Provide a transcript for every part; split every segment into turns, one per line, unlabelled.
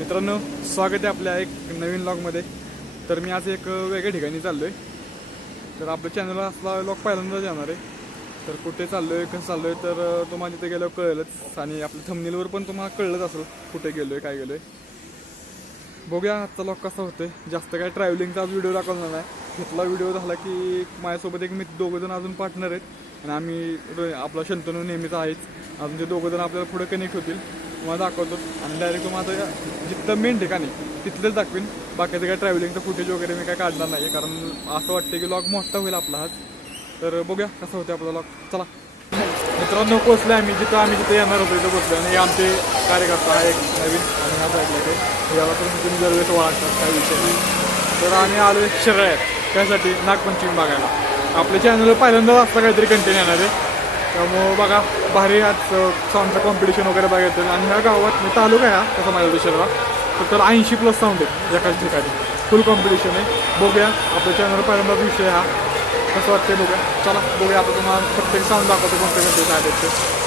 मित्रांनो स्वागत आहे आपल्या एक नवीन लॉगमध्ये तर मी आज एक वेगळ्या ठिकाणी चाललो आहे तर आपल्या चॅनलला असला लॉग पहिल्यांदाच येणार आहे. तर कुठे चाललो आहे कसं चाललो आहे तर तुम्हाला तिथे गेल्यावर कळेलच. आणि आपल्या थंबनेलवर पण तुम्हाला कळलंच असेल कुठे गेलो आहे काय गेलो आहे बघूया आजचा लॉग कसा होतोय. जास्त काय ट्रॅव्हलिंगचा व्हिडिओ दाखवणार नाही. घेतला व्हिडिओ झाला की माझ्यासोबत एक मी दोघंजण अजून पार्टनर आहेत. आणि आम्ही आपला शंतनू नेहमीच आहेच. अजून ते दोघंजण आपल्याला पुढे कनेक्ट होतील. तुम्हाला दाखवतो. आणि डायरेक्ट तुम्हाला आता जिथलं मेन ठिकाणी तिथलंच दाखवीन. बाकीचं काय ट्रॅव्हलिंगचं फुटेज वगैरे मी काय काढणार नाही कारण असं वाटतं की लॉग मोठा होईल आपला आज. तर बघूया कसं होतं आपला लॉग चला. मित्रांनो पोचले आम्ही. जिथं आम्ही जिथं येणार होतो तिथं पोचलो आणि आमचे कार्यकर्ता एक नवीन. आणि ह्या साईडला ते. याला तर तुम्ही दरवेळेस वाढतात काही विषय नाही. तर आम्ही आलो शिराळ्यात. त्यासाठी नागपंचमी बघायला. आपल्या चॅनलवर पहिल्यांदाच असं काहीतरी कंटेंट येणार आहे. त्यामुळं बघा. भारी आज साऊंडचं कॉम्पिटिशन वगैरे बघायचं. आणि ह्या गावात मी तालुका आहे तसं माझ्या देशाला तर त्याला ऐंशी प्लस साऊंड आहे एकाच ठिकाणी. फुल कॉम्पिटिशन आहे. बघूया आपल्या चॅनल पहिल्यांदाच विषय हा. कसं वाटते बघूया. चला बघूया आता तुम्हाला प्रत्येक साऊंड दाखवतो कोणते कोणते काय आहेत ते.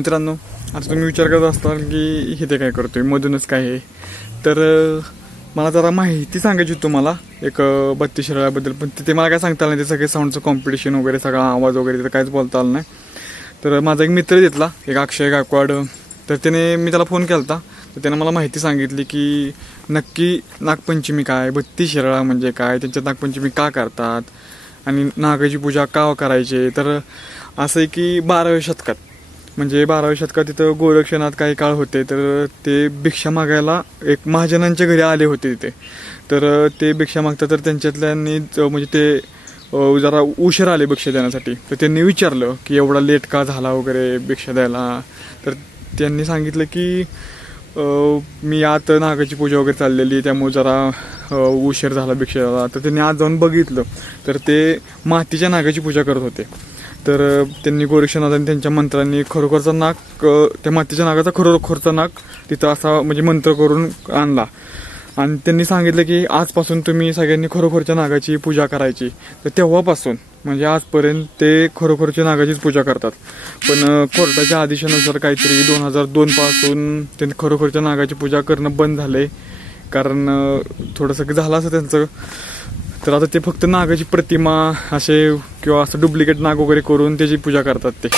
मित्रांनो आता तुम्ही विचार करत असताल की हे ते काय करतोय मधूनच काय आहे? तर मला जरा माहिती सांगायची होती तुम्हाला एक बत्तीस शिराळ्याबद्दल पण तिथे मला काय सांगता आलं नाही ते सगळे साऊंडचं कॉम्पिटिशन वगैरे सगळा आवाज वगैरे तिथं काहीच बोलता आलं नाही. तर माझा एक मित्र घेतला एक अक्षय गायकवाड तर त्याने मी त्याला फोन केला होता तर त्याने मला माहिती सांगितली की नक्की नागपंचमी काय बत्तीस शिराळा म्हणजे काय त्यांच्यात नागपंचमी का करतात आणि नागाची पूजा का करायची तर असं आहे की बाराव्या शतकात. म्हणजे बाराव्या शतकात तिथं गोरक्षनाथ काही काळ होते तर ते भिक्षा मागायला एक महाजनांच्या घरी आले होते तिथे. तर ते भिक्षा मागतात तर त्यांच्यातल्यांनी म्हणजे ते जरा उशीर आले भिक्षा देण्यासाठी. तर त्यांनी विचारलं की एवढा लेट का झाला वगैरे भिक्षा द्यायला? तर त्यांनी सांगितलं की मी आत नागाची पूजा वगैरे चाललेली त्यामुळे जरा उशीर झाला भिक्षा तर त्यांनी आज जाऊन बघितलं. तर ते मातीच्या नागाची पूजा करत होते. तर त्यांनी गोरक्षनाथांनी त्यांच्या मंत्रांनी खरोखरचा नाग त्या मातीच्या नागाचा खरोखरचा नाग तिथं असा म्हणजे मंत्र करून आणला. आणि त्यांनी सांगितलं की आजपासून तुम्ही सगळ्यांनी खरोखरच्या नागाची पूजा करायची. तर तेव्हापासून म्हणजे आजपर्यंत ते खरोखरच्या नागाचीच पूजा करतात. पण कोर्टाच्या आदेशानुसार काहीतरी दोन हजार दोन पासून त्यांनी खरोखरच्या नागाची पूजा करणं बंद झालंय. कारण थोडंसं झालं असं त्यांचं. तर आता ते फक्त नागाची प्रतिमा असे किंवा असं डुप्लिकेट नाग वगैरे करून त्याची पूजा करतात ते.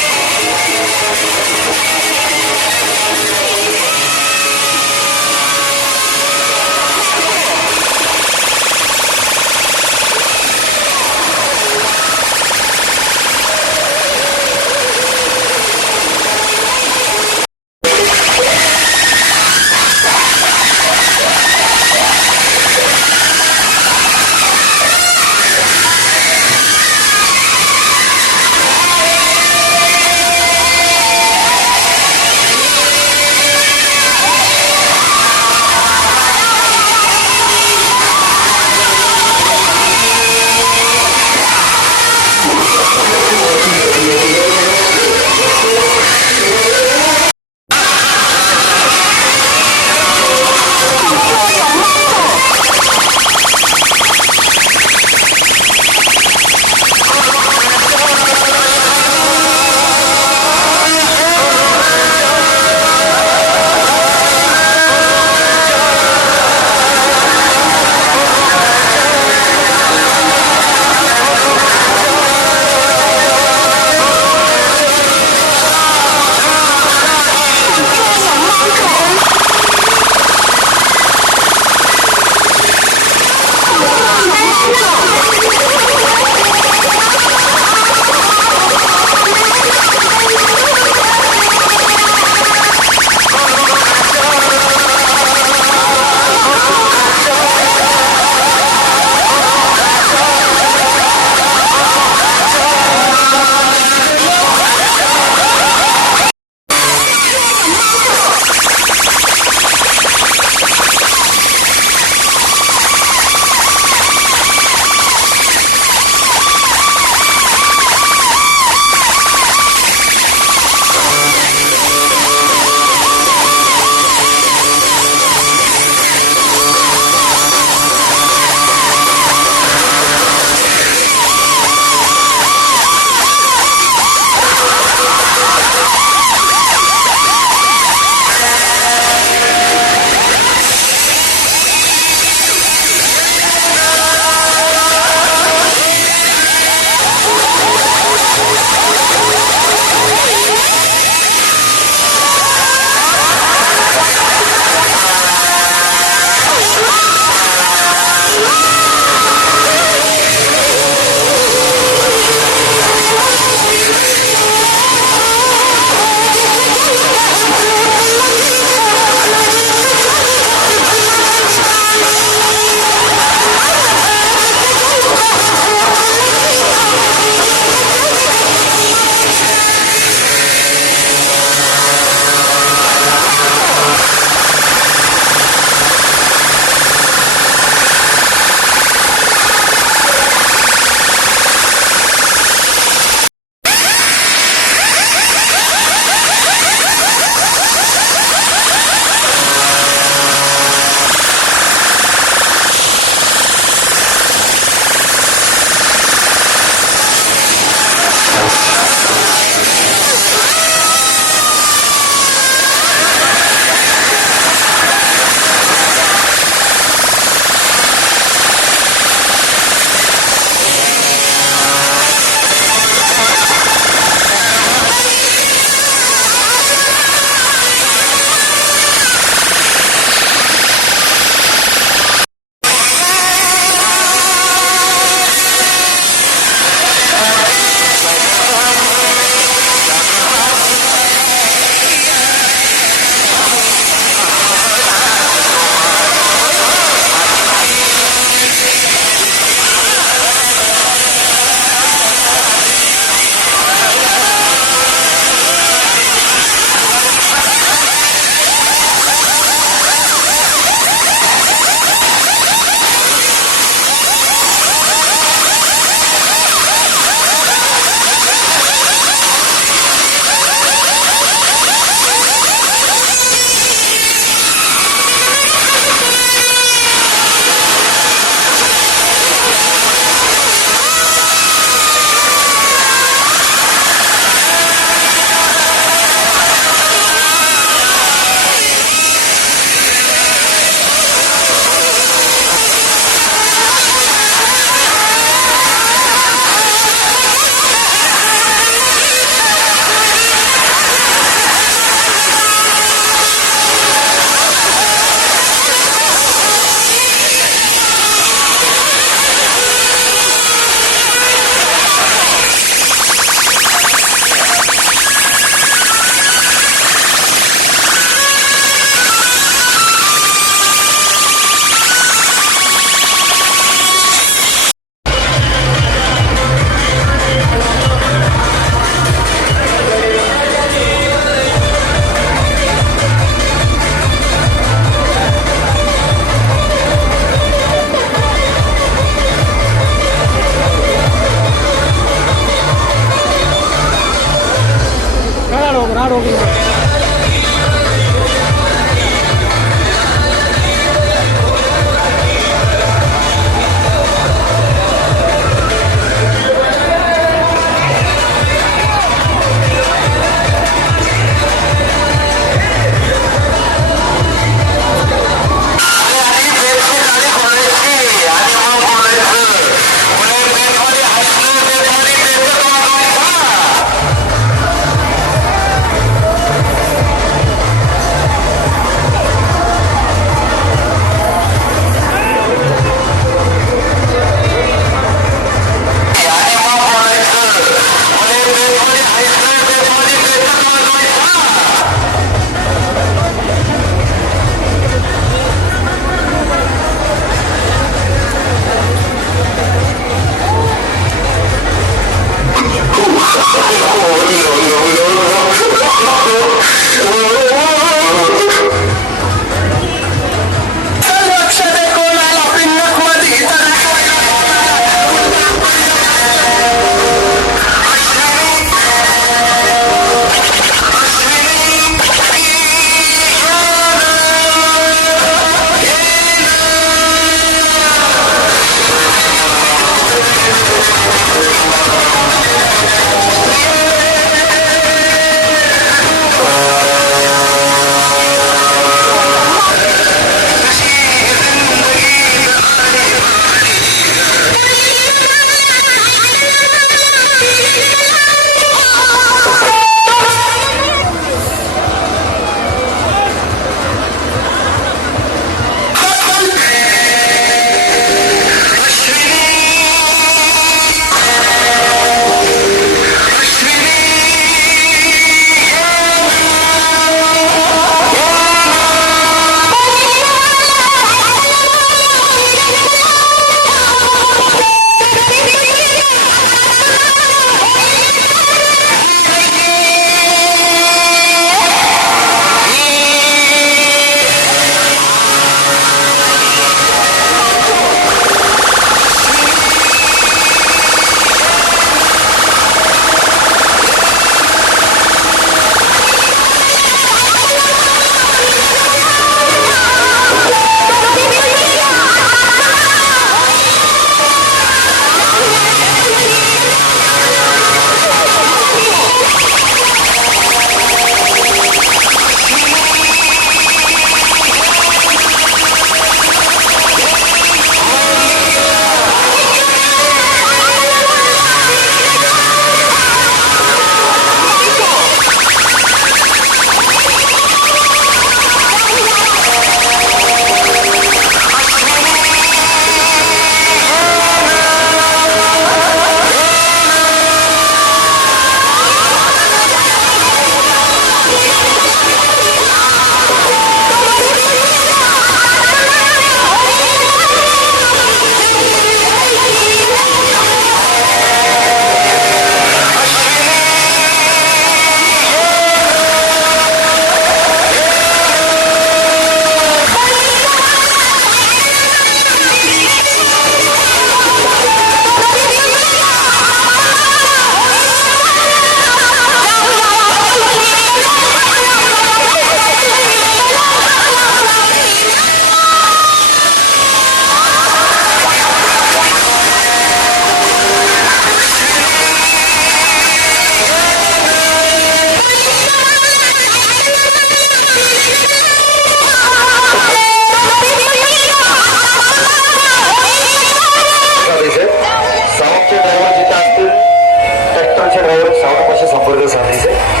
संपर्क साधायचे.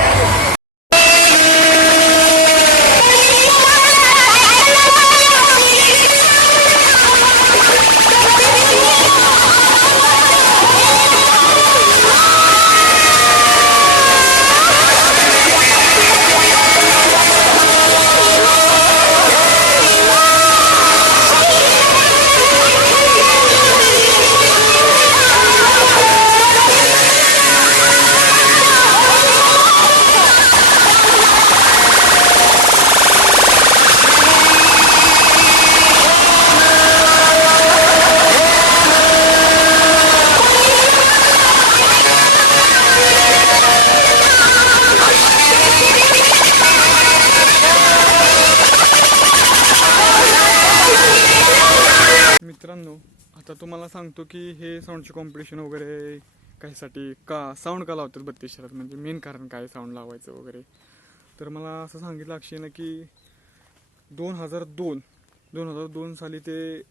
तुम्हाला सांगतो की हे साऊंडचे कॉम्पिटिशन वगैरे काहीसाठी का साऊंड का लावतात बत्तीस शहरात? म्हणजे मेन कारण काय साऊंड लावायचं वगैरे? तर मला असं सांगितलं अक्षयनं की दोन हजार दोन दोन हजार दोन साली ते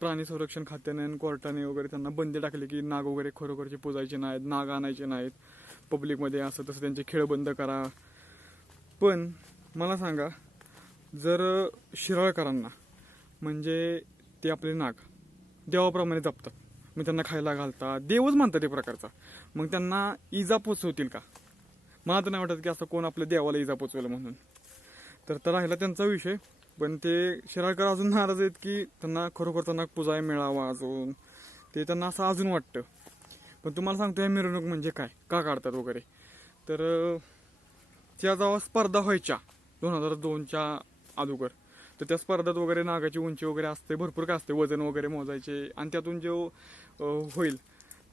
प्राणी संरक्षण खात्याने आणि कोर्टाने वगैरे त्यांना बंदी टाकली की नाग वगैरे खरोखरचे पुजायचे नाहीत नाग आणायचे नाहीत. पब्लिकमध्ये असं तसं त्यांचे खेळ बंद करा. पण मला सांगा जर शिराळकरांना म्हणजे ते आपले नाग देवाप्रमाणे जपतात. मग त्यांना खायला घालतात. देवच मानतात ते प्रकारचा. मग त्यांना इजा पोचवतील का? मला तर नाही वाटत की असं कोण आपल्या देवाला इजा पोचवेल म्हणून. तर तर राहिला त्यांचा विषय. पण ते शिराळकर अजून नाराज आहेत की त्यांना खरोखर त्यांना पुजाय मिळावा अजून. ते त्यांना असं अजून वाटतं. पण तुम्हाला सांगतो या मिरवणूक म्हणजे काय? का काढतात वगैरे? तर त्या जेव्हा स्पर्धा व्हायच्या दोन हजार दोनच्या अगोदर. तर त्या स्पर्धात वगैरे नागाची उंची वगैरे असते भरपूर काय असते वजन वगैरे मोजायचे. आणि त्यातून जो होईल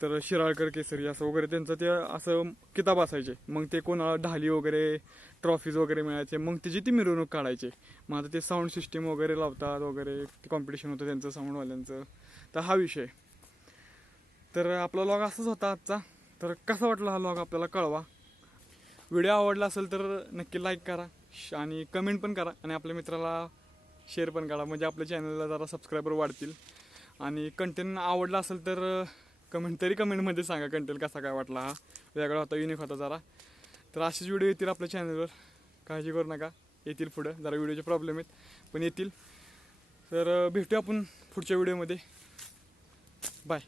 तर शिराळकर केसरी असं वगैरे त्यांचं ते असं किताब असायचे. मग ते कोणाला ढाली वगैरे ट्रॉफीज वगैरे मिळायचे मग त्याची ती मिरवणूक काढायचे. मग आता ते साऊंड सिस्टीम वगैरे लावतात वगैरे ते कॉम्पिटिशन होतं त्यांचं साऊंडवाल्यांचं तर हा विषय. तर आपला लॉग असाच होता आजचा. तर कसा वाटला हा लॉग आपल्याला कळवा. व्हिडिओ आवडला असेल तर नक्की लाईक करा श- आणि कमेंट पण करा. आणि आपल्या मित्राला शेअर पण करा म्हणजे आपल्या चॅनलला जरा सबस्क्रायबर वाढतील. आणि कंटेंट आवडला असेल तर कमेंट तरी कमेंटमध्ये सांगा कंटेंट कसा काय वाटला हा. वेगळा होता युनिक होता जरा. तर असेच व्हिडिओ येतील आपल्या चॅनलवर काळजी करू नका. येतील पुढं. जरा व्हिडिओचे प्रॉब्लेम आहेत पण येतील. तर भेटूया आपण पुढच्या व्हिडिओमध्ये बाय